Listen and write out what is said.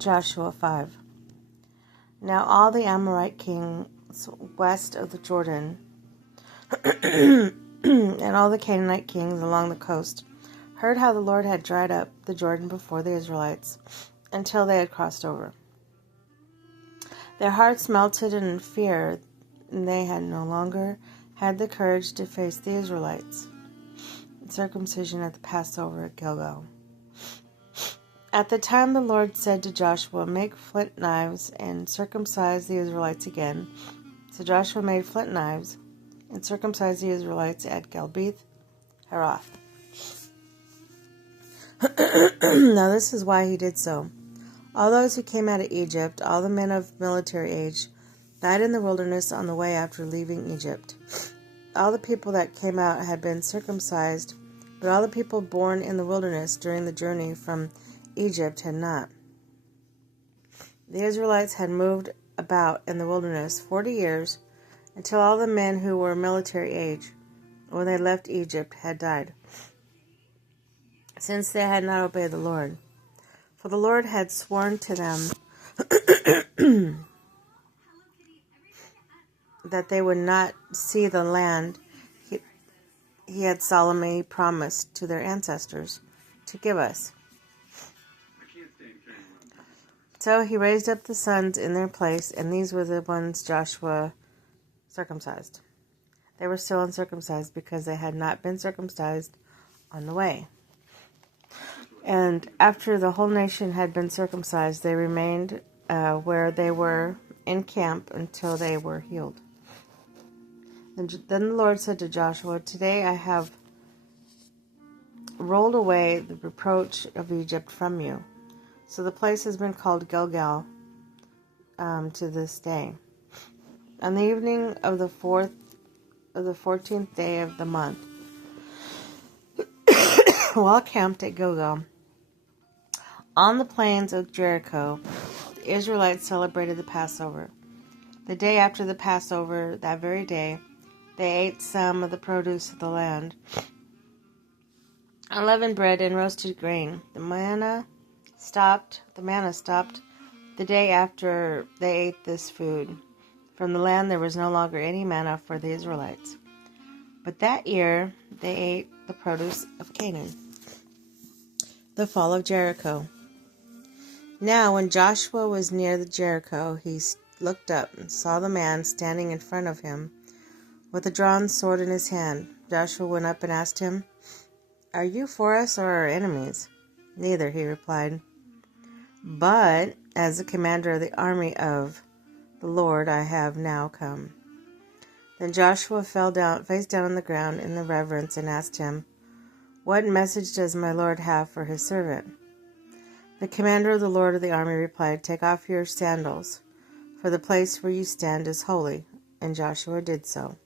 Joshua 5. Now all the Amorite kings west of the Jordan and all the Canaanite kings along the coast heard how the Lord had dried up the Jordan before the Israelites until they had crossed over. Their hearts melted in fear, and they had no longer had the courage to face the Israelites. Circumcision at the Passover at Gilgal. At the time the Lord said to Joshua, "Make flint knives and circumcise the Israelites again." So Joshua made flint knives and circumcised the Israelites at Galbeth Haroth. Now this is why he did so. All those who came out of Egypt, all the men of military age, died in the wilderness on the way after leaving Egypt. All the people that came out had been circumcised, but all the people born in the wilderness during the journey from Egypt had not. The Israelites had moved about in the wilderness 40 years until all the men who were military age, when they left Egypt, had died, since they had not obeyed the Lord. For the Lord had sworn to them that they would not see the land he had solemnly promised to their ancestors to give us. So he raised up the sons in their place, and these were the ones Joshua circumcised. They were still uncircumcised because they had not been circumcised on the way. And after the whole nation had been circumcised, they remained where they were in camp until they were healed. And then the Lord said to Joshua, "Today I have rolled away the reproach of Egypt from you." So the place has been called Gilgal to this day. On the evening of the 14th day of the month, while camped at Gilgal, on the plains of Jericho, the Israelites celebrated the Passover. The day after the Passover, that very day, they ate some of the produce of the land, unleavened bread and roasted grain. The manna stopped the day after they ate this food. From the land there was no longer any manna for the Israelites. But that year they ate the produce of Canaan. The fall of Jericho. Now when Joshua was near the Jericho, he looked up and saw the man standing in front of him with a drawn sword in his hand. Joshua went up and asked him, "Are you for us or our enemies?" "Neither," he replied. "But as the commander of the army of the Lord, I have now come." Then Joshua fell down, face down on the ground in reverence, and asked him, "What message does my Lord have for his servant?" The commander of the Lord of the army replied, "Take off your sandals, for the place where you stand is holy." And Joshua did so.